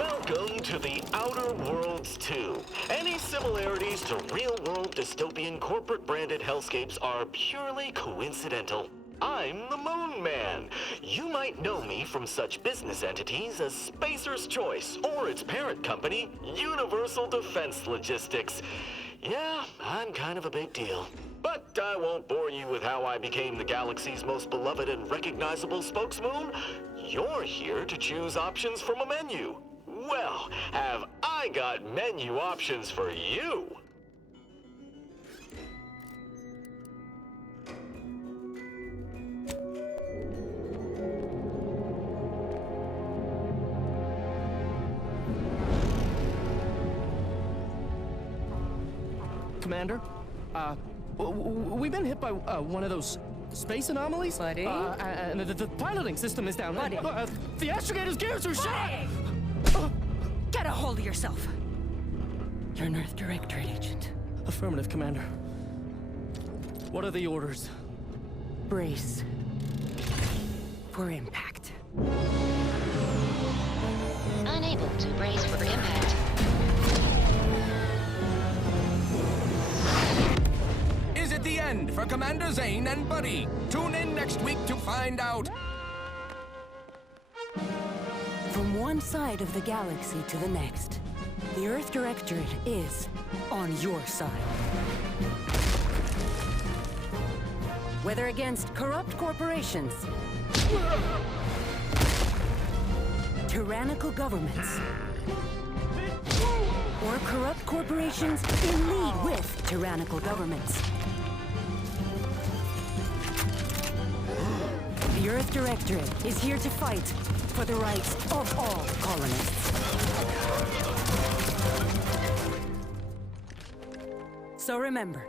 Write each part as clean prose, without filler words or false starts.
Welcome to the Outer Worlds 2. Any similarities to real-world dystopian corporate-branded hellscapes are purely coincidental. I'm the Moon Man. You might know me from such business entities as Spacer's Choice or its parent company, Universal Defense Logistics. Yeah, I'm kind of a big deal. But I won't bore you with how I became the galaxy's most beloved and recognizable spokesmoon. You're here to choose options from a menu. Well, have I got menu options for you? Commander, we've been hit by one of those space anomalies. Buddy? And the piloting system is down. Buddy? The astrogator's gears are shot! Get a hold of yourself. You're an Earth Directorate agent. Affirmative, Commander. What are the orders? Brace for impact. Unable to brace for impact. Is it the end for Commander Zane and Buddy? Tune in next week to find out. From one side of the galaxy to the next, the Earth Directorate is on your side. Whether against corrupt corporations, tyrannical governments, or corrupt corporations in league with tyrannical governments. The Earth Directorate is here to fight for the rights of all colonists. So remember,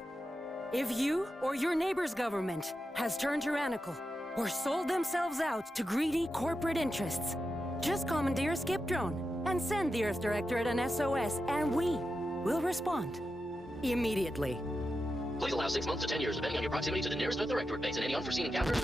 if you or your neighbor's government has turned tyrannical or sold themselves out to greedy corporate interests, just commandeer a skip drone and send the Earth Directorate an SOS, and we will respond immediately. Please allow 6 months to 10 years, depending on your proximity to the nearest Earth Directorate base and any unforeseen encounters.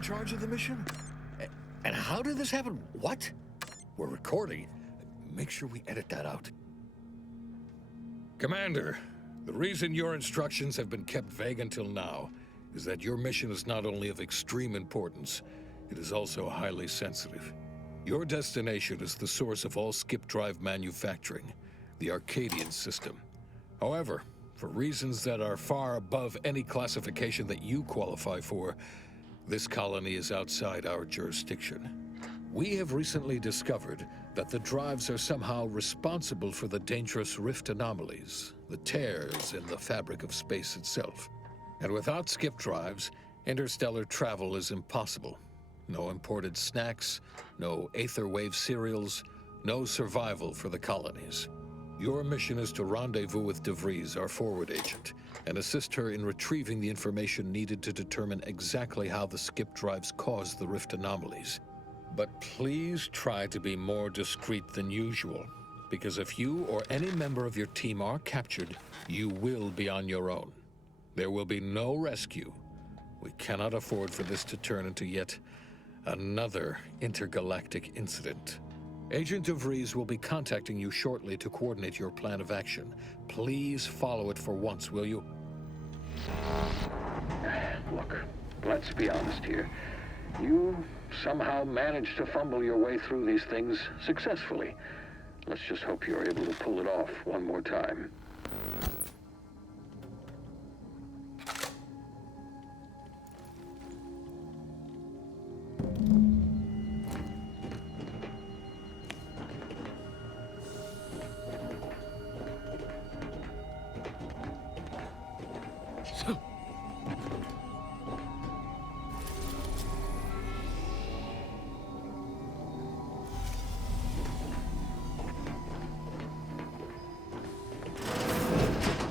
in charge of the mission? And how did this happen? What? We're recording. Make sure we edit that out. Commander, the reason your instructions have been kept vague until now is that your mission is not only of extreme importance, it is also highly sensitive. Your destination is the source of all skip drive manufacturing, the Arcadian system. However, for reasons that are far above any classification that you qualify for, this colony is outside our jurisdiction. We have recently discovered that the drives are somehow responsible for the dangerous rift anomalies, the tears in the fabric of space itself. And without skip drives, interstellar travel is impossible. No imported snacks, no Aether Wave cereals, no survival for the colonies. Your mission is to rendezvous with DeVries, our forward agent, and assist her in retrieving the information needed to determine exactly how the skip drives cause the rift anomalies. But please try to be more discreet than usual, because if you or any member of your team are captured, you will be on your own. There will be no rescue. We cannot afford for this to turn into yet another intergalactic incident. Agent DeVries will be contacting you shortly to coordinate your plan of action. Please follow it for once, will you? Look, let's be honest here. You somehow managed to fumble your way through these things successfully. Let's just hope you're able to pull it off one more time.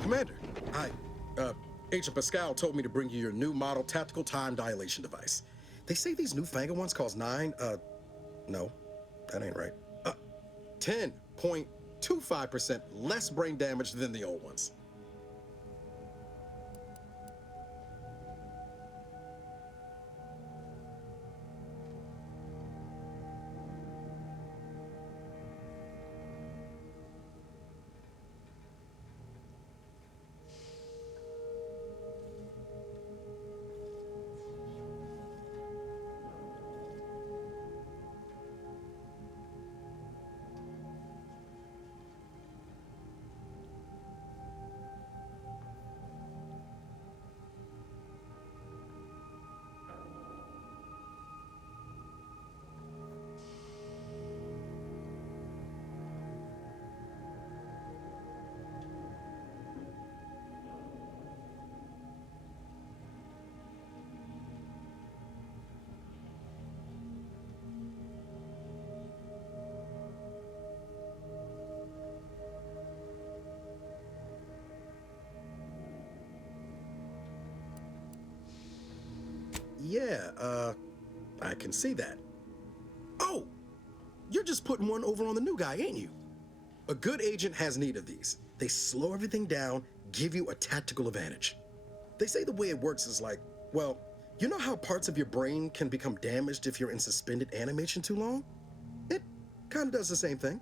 Commander, Agent Pascal told me to bring you your new model tactical time dilation device. They say these newfangled ones cost no, that ain't right. 10.25% less brain damage than the old ones. Yeah, I can see that. Oh, you're just putting one over on the new guy, ain't you? A good agent has need of these. They slow everything down, give you a tactical advantage. They say the way it works is like, well, you know how parts of your brain can become damaged if you're in suspended animation too long? It kind of does the same thing.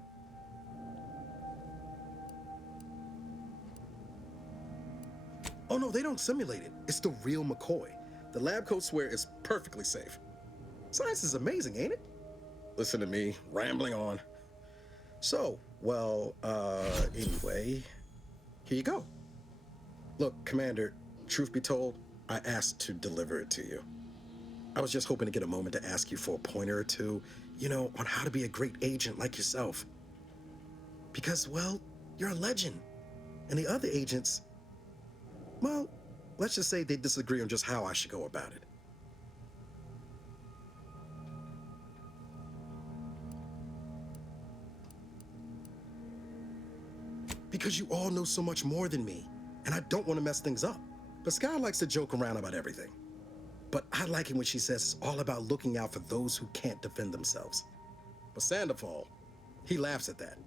Oh no, they don't simulate it. It's the real McCoy. The lab coats swear it's perfectly safe. Science is amazing, ain't it? Listen to me, rambling on. So, well, anyway, here you go. Look, Commander, truth be told, I asked to deliver it to you. I was just hoping to get a moment to ask you for a pointer or two, you know, on how to be a great agent like yourself. Because, well, you're a legend. And the other agents, well, let's just say they disagree on just how I should go about it. Because you all know so much more than me, and I don't want to mess things up. Pascal likes to joke around about everything. But I like it when she says it's all about looking out for those who can't defend themselves. But Sandoval, he laughs at that.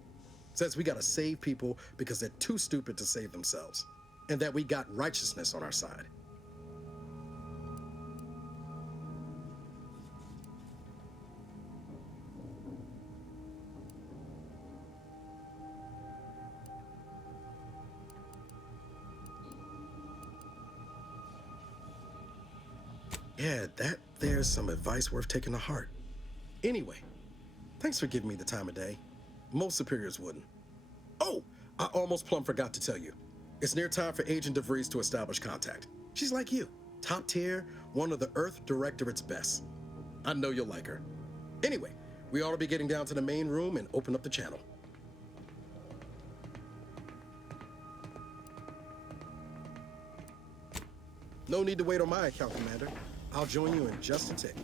Says we gotta save people because they're too stupid to save themselves. And that we got righteousness on our side. Yeah, there's some advice worth taking to heart. Anyway, thanks for giving me the time of day. Most superiors wouldn't. Oh, I almost plumb forgot to tell you. It's near time for Agent DeVries to establish contact. She's like you, top tier, one of the Earth Directorate's best. I know you'll like her. Anyway, we ought to be getting down to the main room and open up the channel. No need to wait on my account, Commander. I'll join you in just a tick.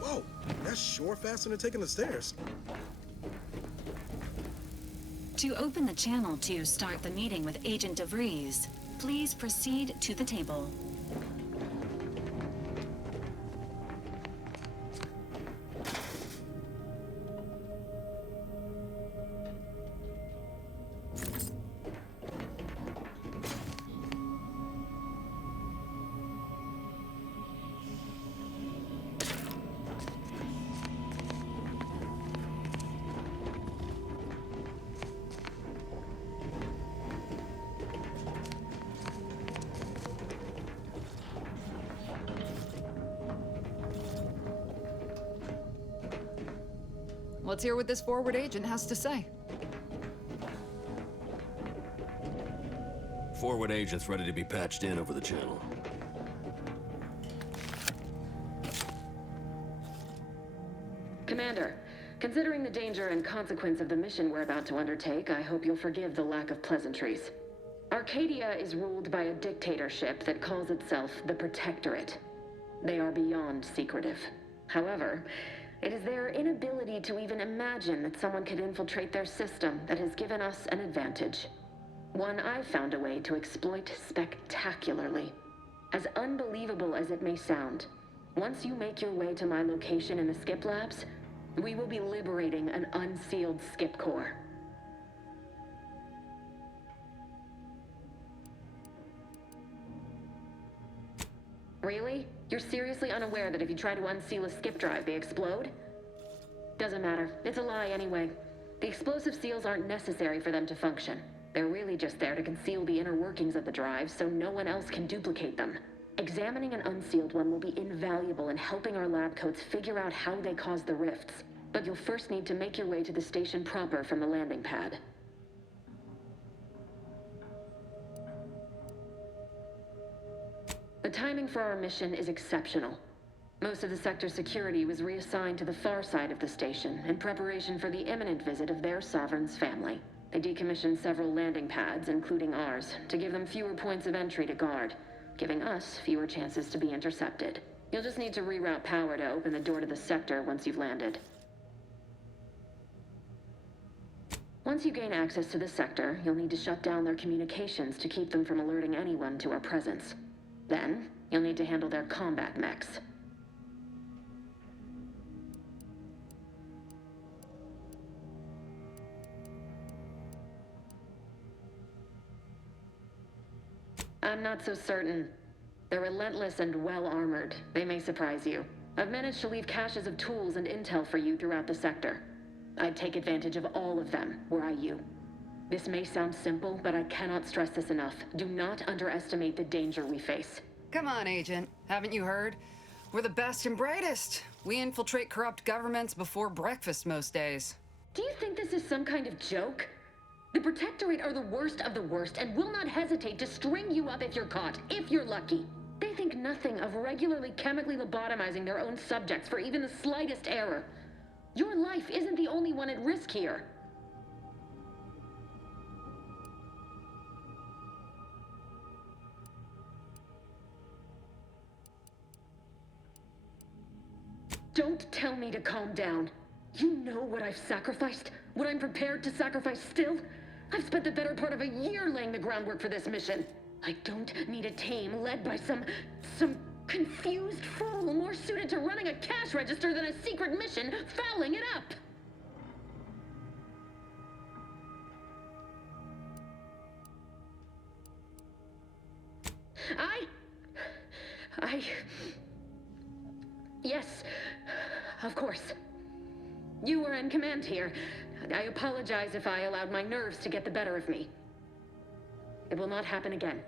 Whoa, that's sure faster than taking the stairs. To open the channel to start the meeting with Agent DeVries, please proceed to the table. let's hear what this forward agent has to say. Forward agent's ready to be patched in over the channel. Commander, considering the danger and consequence of the mission we're about to undertake, I hope you'll forgive the lack of pleasantries. Arcadia is ruled by a dictatorship that calls itself the Protectorate. They are beyond secretive. However, it is their inability to even imagine that someone could infiltrate their system that has given us an advantage. One I've found a way to exploit spectacularly. As unbelievable as it may sound, once you make your way to my location in the Skip Labs, we will be liberating an unsealed Skip core. Really? You're seriously unaware that if you try to unseal a skip drive, they explode? Doesn't matter. It's a lie anyway. The explosive seals aren't necessary for them to function. They're really just there to conceal the inner workings of the drive so no one else can duplicate them. Examining an unsealed one will be invaluable in helping our lab coats figure out how they caused the rifts. But you'll first need to make your way to the station proper from the landing pad. The timing for our mission is exceptional. Most of the sector's security was reassigned to the far side of the station in preparation for the imminent visit of their sovereign's family. They decommissioned several landing pads, including ours, to give them fewer points of entry to guard, giving us fewer chances to be intercepted. You'll just need to reroute power to open the door to the sector once you've landed. Once you gain access to the sector, you'll need to shut down their communications to keep them from alerting anyone to our presence. Then, you'll need to handle their combat mechs. I'm not so certain. They're relentless and well-armored. They may surprise you. I've managed to leave caches of tools and intel for you throughout the sector. I'd take advantage of all of them, were I you. This may sound simple, but I cannot stress this enough. Do not underestimate the danger we face. Come on, Agent. Haven't you heard? We're the best and brightest. We infiltrate corrupt governments before breakfast most days. Do you think this is some kind of joke? The Protectorate are the worst of the worst and will not hesitate to string you up if you're caught, if you're lucky. They think nothing of regularly chemically lobotomizing their own subjects for even the slightest error. Your life isn't the only one at risk here. Don't tell me to calm down. You know what I've sacrificed? What I'm prepared to sacrifice still? I've spent the better part of a year laying the groundwork for this mission. I don't need a team led by some confused fool more suited to running a cash register than a secret mission fouling it up. Yes, of course. You were in command here. I apologize if I allowed my nerves to get the better of me. It will not happen again.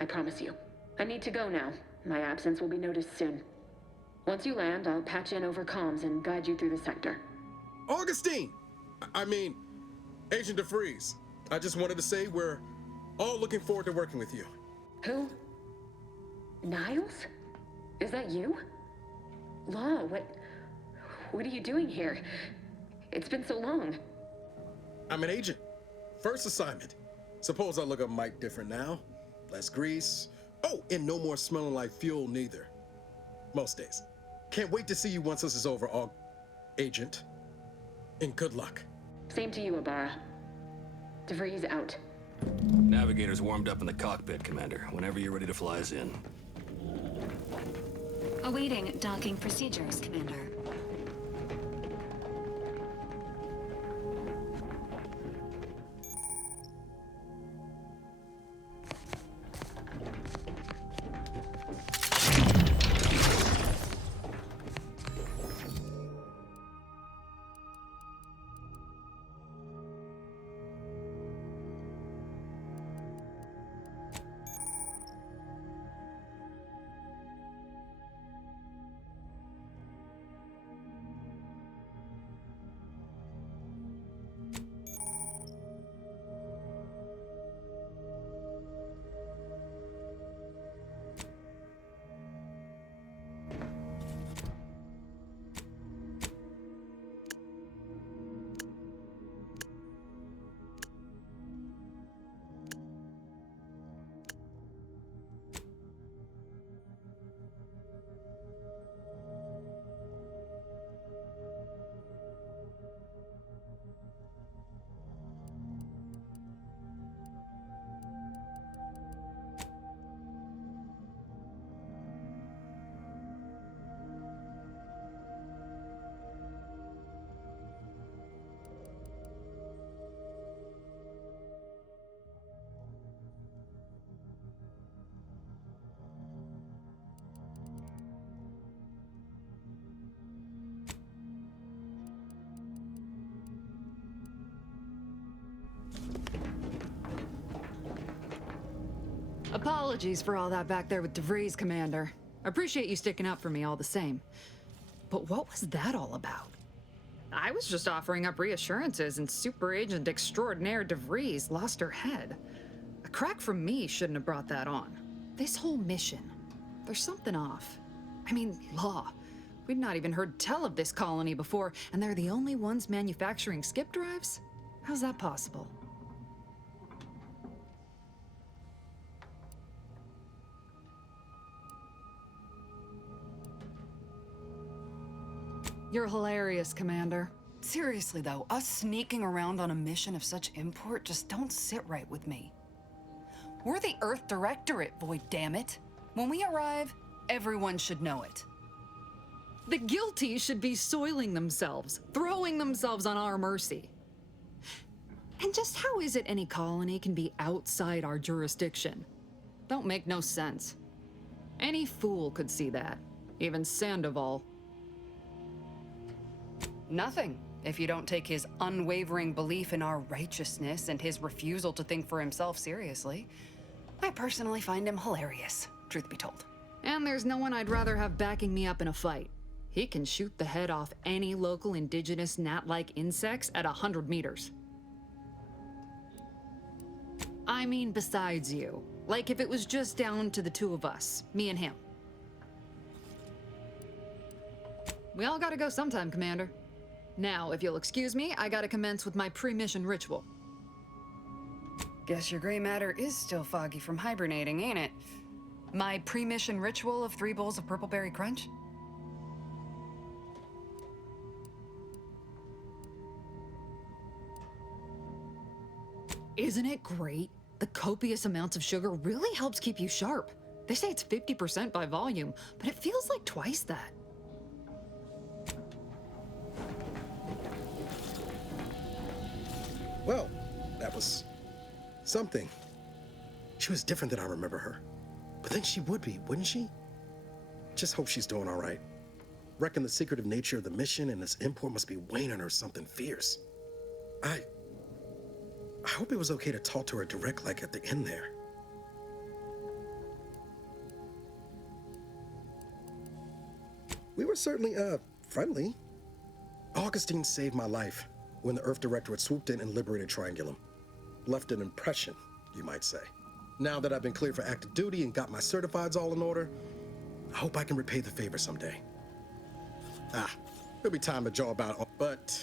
I promise you. I need to go now. My absence will be noticed soon. Once you land, I'll patch in over comms and guide you through the sector. Augustine! I mean, Agent DeVries. I just wanted to say we're all looking forward to working with you. Who? Niles? Is that you? Law, what are you doing here? It's been so long. I'm an agent. First assignment. Suppose I look a mite different now. Less grease. Oh, and no more smelling like fuel neither. Most days. Can't wait to see you once this is over, Agent. And good luck. Same to you, Abara. DeVries out. Navigator's warmed up in the cockpit, Commander. Whenever you're ready to fly us in. Awaiting docking procedures, Commander. Apologies for all that back there with DeVries, Commander. I appreciate you sticking up for me all the same. But what was that all about? I was just offering up reassurances and Super Agent Extraordinaire DeVries lost her head. A crack from me shouldn't have brought that on. This whole mission, there's something off. I mean, law. We'd not even heard tell of this colony before, and they're the only ones manufacturing skip drives? How's that possible? You're hilarious, Commander. Seriously though, us sneaking around on a mission of such import just don't sit right with me. We're the Earth Directorate, Void, damn it. When we arrive, everyone should know it. The guilty should be soiling themselves, throwing themselves on our mercy. And just how is it any colony can be outside our jurisdiction? Don't make no sense. Any fool could see that, even Sandoval. Nothing, if you don't take his unwavering belief in our righteousness and his refusal to think for himself seriously. I personally find him hilarious, truth be told. And there's no one I'd rather have backing me up in a fight. He can shoot the head off any local indigenous gnat-like insects at 100 meters. I mean besides you. Like if it was just down to the two of us, me and him. We all gotta go sometime, Commander. Now, if you'll excuse me, I gotta commence with my pre-mission ritual. Guess your gray matter is still foggy from hibernating, ain't it? My pre-mission ritual of 3 bowls of Purple Berry Crunch? Isn't it great? The copious amounts of sugar really helps keep you sharp. They say it's 50% by volume, but it feels like twice that. Well, that was something. She was different than I remember her. But then she would be, wouldn't she? Just hope she's doing all right. Reckon the secretive nature of the mission and its import must be weighing on her something fierce. I hope it was okay to talk to her direct like at the end there. We were certainly, friendly. Augustine saved my life when the Earth Directorate swooped in and liberated Triangulum. Left an impression, you might say. Now that I've been cleared for active duty and got my certifieds all in order, I hope I can repay the favor someday. There'll be time to jaw about it, but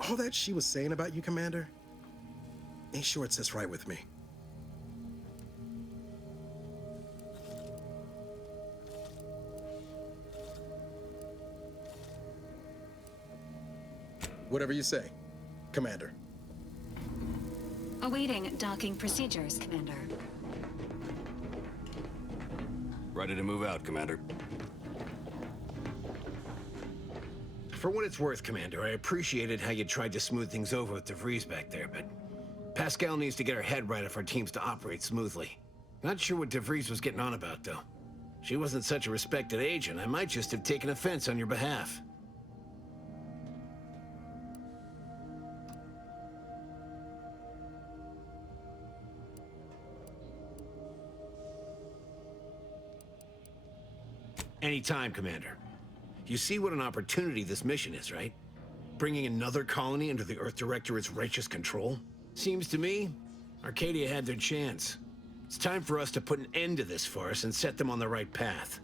all that she was saying about you, Commander, ain't sure it sits right with me. Whatever you say, Commander. Awaiting docking procedures, Commander. Ready to move out, Commander. For what it's worth, Commander, I appreciated how you tried to smooth things over with DeVries back there, but Pascal needs to get her head right if our team's to operate smoothly. Not sure what DeVries was getting on about, though. She wasn't such a respected agent. I might just have taken offense on your behalf. Anytime, Commander. You see what an opportunity this mission is, right? Bringing another colony under the Earth Directorate's righteous control? Seems to me, Arcadia had their chance. It's time for us to put an end to this farce and set them on the right path.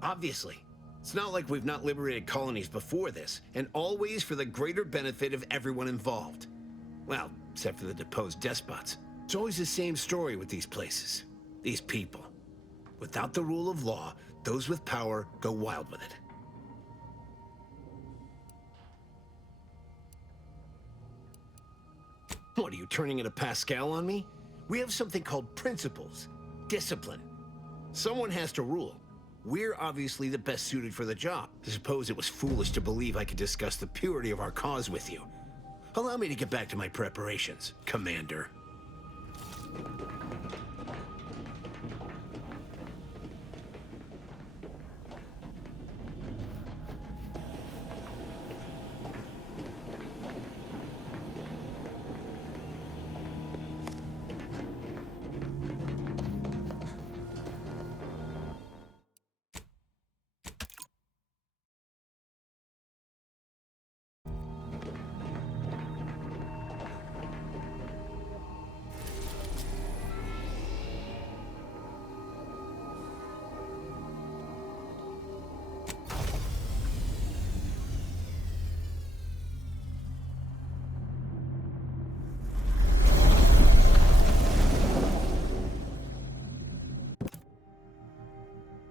Obviously. It's not like we've not liberated colonies before this, and always for the greater benefit of everyone involved. Well, except for the deposed despots. It's always the same story with these places, these people. Without the rule of law, those with power go wild with it. What, are you turning into Pascal on me? We have something called principles, discipline. Someone has to rule. We're obviously the best suited for the job. I suppose it was foolish to believe I could discuss the purity of our cause with you. Allow me to get back to my preparations, Commander.